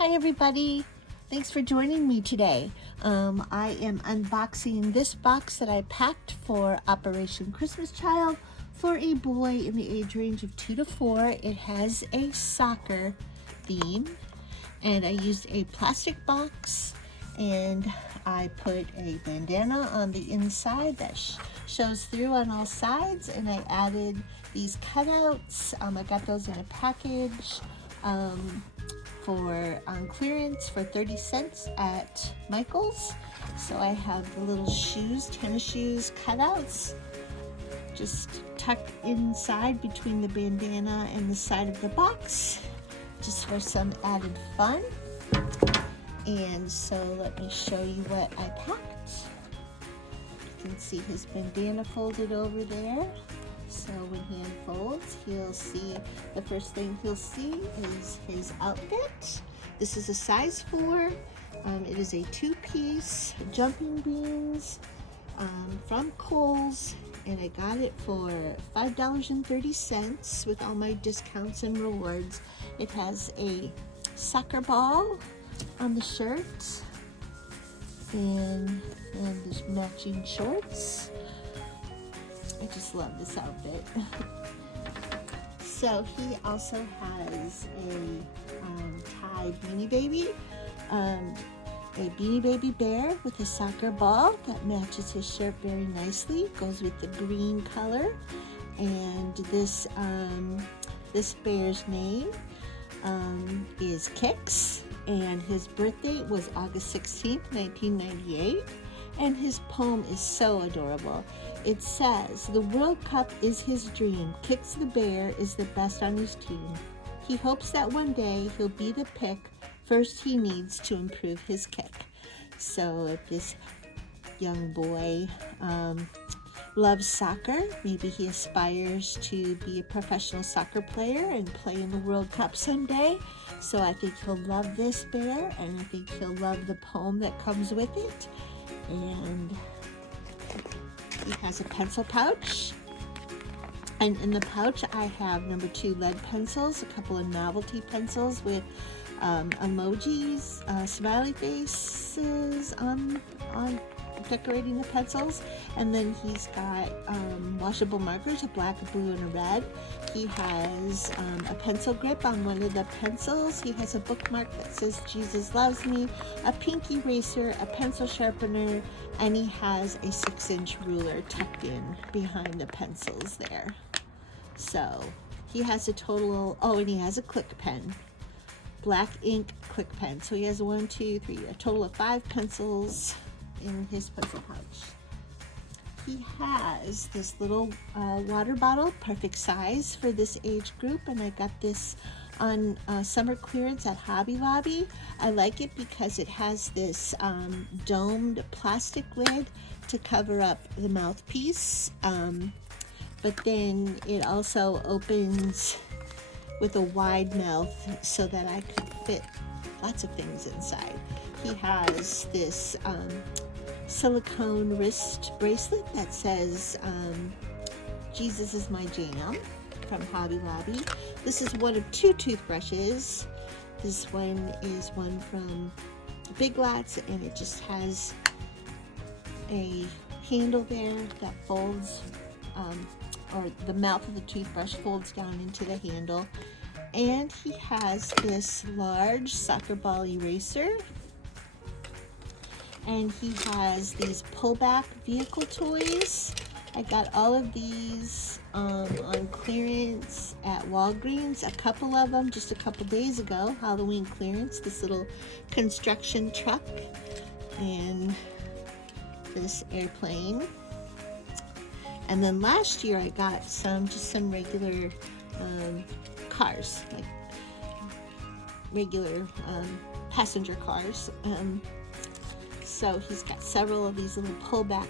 Hi everybody, thanks for joining me today. I am unboxing this box that I packed for Operation Christmas Child for a boy in the age range of 2 to 4. It has a soccer theme and I used a plastic box and I put a bandana on the inside that shows through on all sides, and I added these cutouts. I got those in a package on clearance for 30 cents at Michael's. So I have the little shoes, tennis shoes cutouts, just tucked inside between the bandana and the side of the box, just for some added fun. And so let me show you what I packed. You can see his bandana folded over there. So when he unfolds, the first thing he'll see is his outfit. This is a size 4. It is a 2-piece jumping beans from Kohl's, and I got it for $5.30 with all my discounts and rewards. It has a soccer ball on the shirt and there's matching shorts. I just love this outfit. So he also has a Thai Beanie Baby, a Beanie Baby bear with a soccer ball that matches his shirt very nicely. Goes with the green color, and this bear's name is Kicks, and his birthday was August 16th, 1998. And his poem is so adorable. It says, "The World Cup is his dream. Kicks the bear is the best on his team. He hopes that one day he'll be the pick. First he needs to improve his kick." So if this young boy loves soccer, maybe he aspires to be a professional soccer player and play in the World Cup someday. So I think he'll love this bear, and I think he'll love the poem that comes with it. And he has a pencil pouch, and in the pouch I have number 2 lead pencils, a couple of novelty pencils with emojis, smiley faces on decorating the pencils, and then he's got washable markers, a black, a blue, and a red. He has a pencil grip on one of the pencils. He has a bookmark that says "Jesus loves me," a pink eraser, a pencil sharpener, and he has a 6-inch ruler tucked in behind the pencils there. So he has a total, and he has a click pen, black ink click pen. So he has a total of 5 pencils in his pencil pouch. He has this little water bottle, perfect size for this age group, and I got this on summer clearance at Hobby Lobby. I like it because it has this domed plastic lid to cover up the mouthpiece, but then it also opens with a wide mouth so that I could fit lots of things inside. He has this silicone wrist bracelet that says "Jesus is my jam" from Hobby Lobby. This is one of 2 toothbrushes. This one is one from Big Lots, and it just has a handle there that folds, or the mouth of the toothbrush folds down into the handle. And he has this large soccer ball eraser, and he has these Pullback vehicle toys. I got all of these on clearance at Walgreens, a couple of them just a couple days ago, Halloween clearance. This little construction truck and this airplane. And then last year I got some regular cars, like regular passenger cars. So he's got several of these little Pullback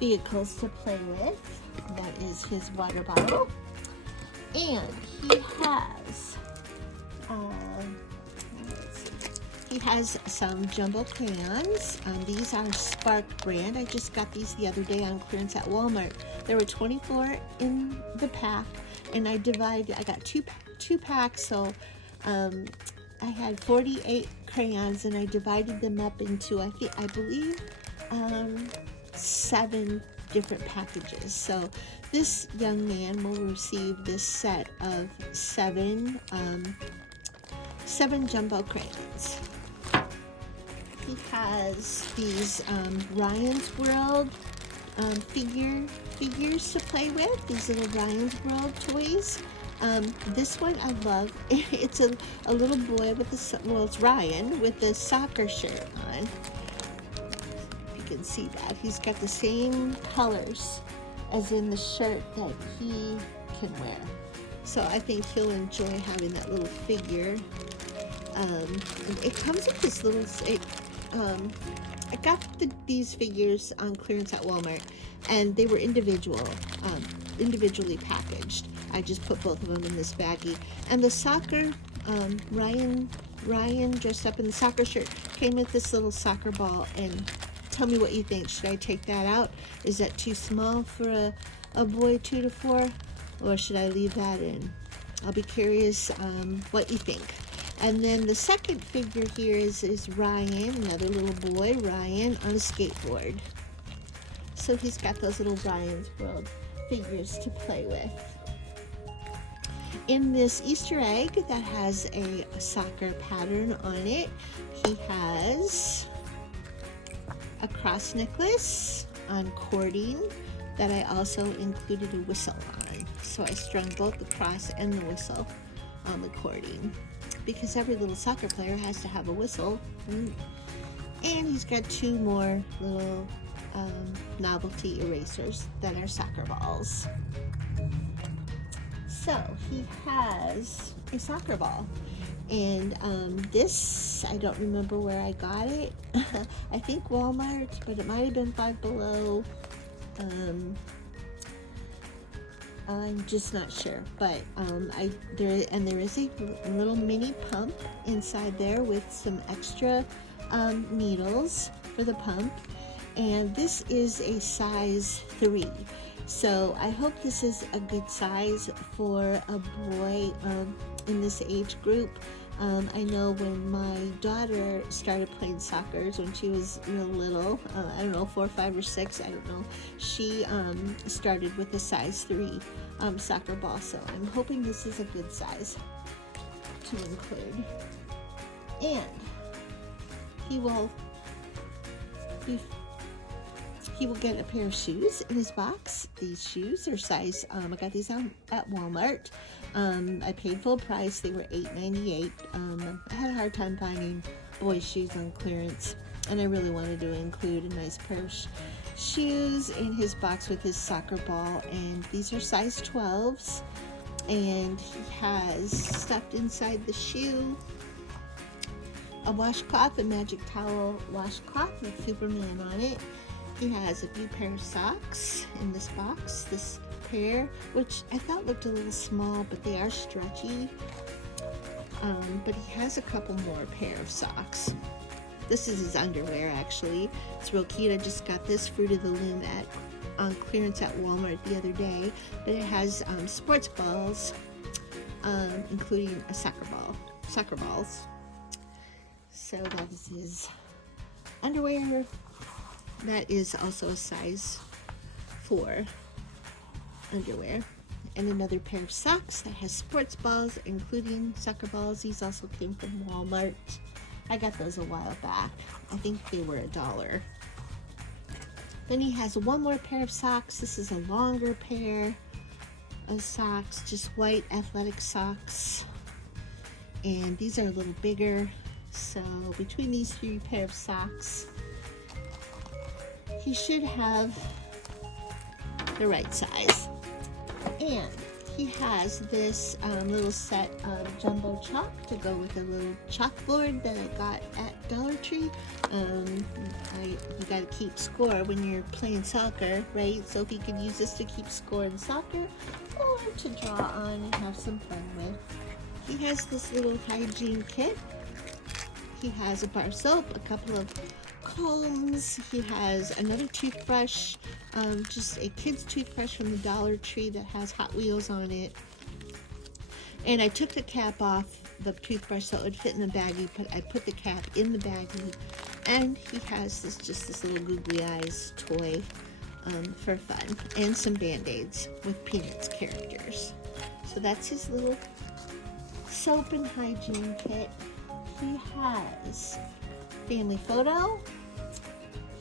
vehicles to play with. That is his water bottle. And he has some jumbo crayons. These are Spark brand. I just got these the other day on clearance at Walmart. There were 24 in the pack, and I got two packs, so I had 48 crayons, and I divided them up into, I believe, 7 different packages. So this young man will receive this set of 7 jumbo crayons. He has these Ryan's World figures to play with. These little Ryan's World toys. This one I love. It's a little boy with it's Ryan with the soccer shirt on. You can see that he's got the same colors as in the shirt that he can wear. So I think he'll enjoy having that little figure. It comes with this little. I got these figures on clearance at Walmart, and they were individually packaged. I just put both of them in this baggie. And the soccer, Ryan dressed up in the soccer shirt, came with this little soccer ball. And tell me what you think. Should I take that out? Is that too small for a boy 2 to 4? Or should I leave that in? I'll be curious what you think. And then the second figure here is Ryan, another little boy, Ryan, on a skateboard. So he's got those little Ryan's World figures to play with. In this Easter egg that has a soccer pattern on it, he has a cross necklace on cording that I also included a whistle on. So I strung both the cross and the whistle on the cording, because every little soccer player has to have a whistle. And he's got 2 more little novelty erasers that are soccer balls. So he has a soccer ball, and this, I don't remember where I got it. I think Walmart, but it might have been Five Below. I'm just not sure, but there is a little mini pump inside there with some extra needles for the pump, and this is a size 3. So I hope this is a good size for a boy in this age group. I know when my daughter started playing soccer when she was real little, I don't know, 4, 5, or 6, I don't know, she started with a size 3 soccer ball. So I'm hoping this is a good size to include. And he will get a pair of shoes in his box. These shoes are size, I got these at Walmart. I paid full price. They were $8.98. I had a hard time finding boys' shoes on clearance, and I really wanted to include a nice pair of shoes in his box with his soccer ball. And these are size 12s, and he has stuffed inside the shoe a washcloth, a magic towel washcloth with Superman on it. He has a few pair of socks in this box. This pair, which I thought looked a little small, but they are stretchy. But he has a couple more pair of socks. This is his underwear, actually. It's real cute. I just got this Fruit of the Loom on clearance at Walmart the other day. But it has sports balls, including a soccer balls. So that is his underwear. That is also a size 4 underwear. And another pair of socks that has sports balls, including soccer balls. These also came from Walmart. I got those a while back. I think they were $1. Then he has one more pair of socks. This is a longer pair of socks, just white athletic socks. And these are a little bigger. So between these 3 pair of socks, he should have the right size. And he has this little set of jumbo chalk to go with a little chalkboard that I got at Dollar Tree. You gotta keep score when you're playing soccer, right? So he can use this to keep score in soccer or to draw on and have some fun with. He has this little hygiene kit. He has a bar of soap, a couple of combs. He has another toothbrush, just a kid's toothbrush from the Dollar Tree that has Hot Wheels on it. And I took the cap off the toothbrush so it would fit in the baggie. I put the cap in the baggie, and he has this little googly eyes toy for fun, and some Band-Aids with Peanuts characters. So that's his little soap and hygiene kit. He has family photo.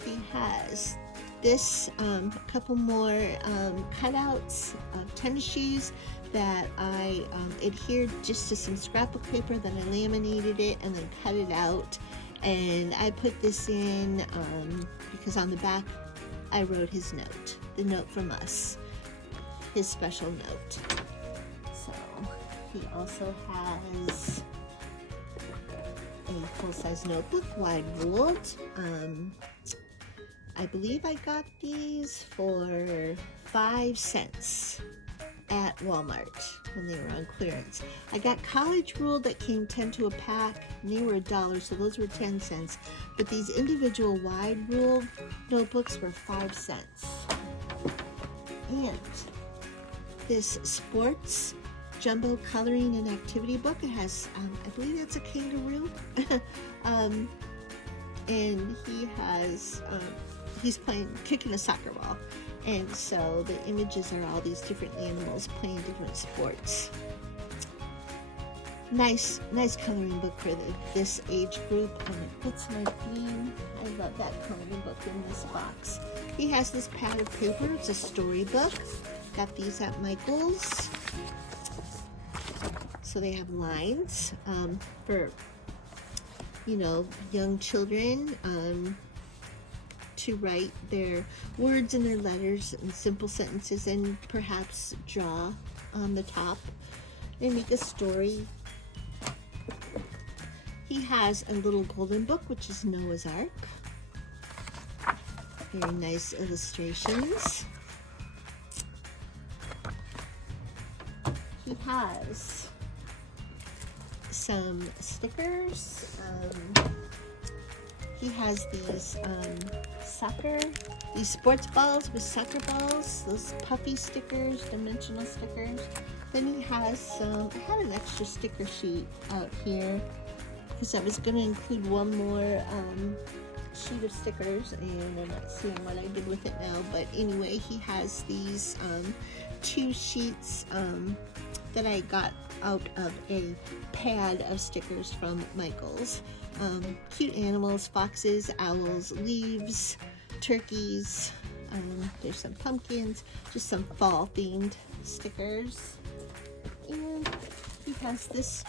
He has this, a couple more cutouts of tennis shoes that I adhered just to some scrapbook paper, then I laminated it and then cut it out. And I put this in because on the back I wrote his note, the note from us, his special note. So he also has a full-size notebook, wide ruled. I believe I got these for 5 cents at Walmart when they were on clearance. I got college ruled that came 10 to a pack, and they were $1, so those were 10 cents. But these individual wide ruled notebooks were 5 cents. And this sports jumbo coloring and activity book, it has, I believe that's a kangaroo. And he has, he's kicking a soccer ball. And so the images are all these different animals playing different sports. Nice coloring book for this age group, and it fits my theme. I love that coloring book in this box. He has this pad of paper. It's a storybook. Got these at Michael's. So they have lines for, you know, young children to write their words and their letters in simple sentences, and perhaps draw on the top and make a story. He has a little golden book, which is Noah's Ark. Very nice illustrations. He has some stickers. He has these these sports balls with soccer balls, those puffy stickers, dimensional stickers. Then he has some, I had an extra sticker sheet out here because I was going to include one more sheet of stickers, and I'm not seeing what I did with it now. But anyway, he has these 2 sheets that I got out of a pad of stickers from Michael's. Cute animals, foxes, owls, leaves, turkeys. There's some pumpkins, just some fall themed stickers. And he has this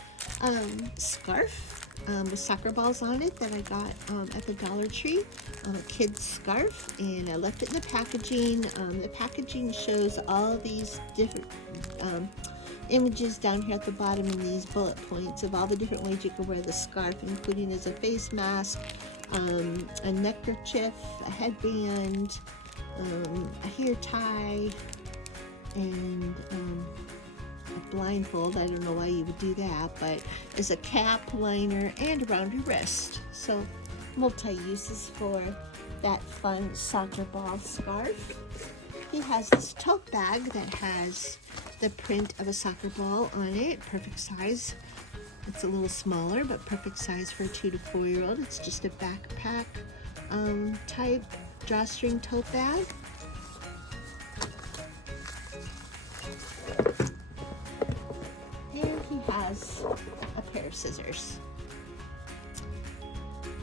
scarf with soccer balls on it that I got at the Dollar Tree, a kid's scarf, and I left it in the packaging. The packaging shows all these different images down here at the bottom in these bullet points of all the different ways you can wear the scarf, including as a face mask, a neckerchief, a headband, a hair tie, and a blindfold. I don't know why you would do that, but as a cap, liner, and around your wrist. So multi-uses for that fun soccer ball scarf. He has this tote bag that has the print of a soccer ball on it, perfect size. It's a little smaller, but perfect size for a 2 to 4-year-old. It's just a backpack type drawstring tote bag. And he has a pair of scissors.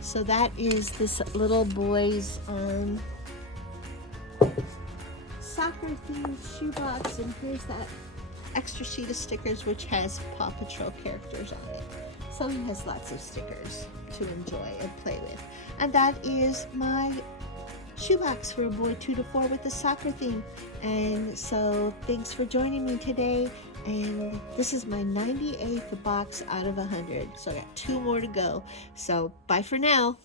So that is this little boy's soccer themed shoebox, and here's that extra sheet of stickers which has Paw Patrol characters on it. So he has lots of stickers to enjoy and play with. And that is my shoebox for a boy 2 to 4 with the soccer theme. And so thanks for joining me today. And this is my 98th box out of 100. So I got 2 more to go. So bye for now.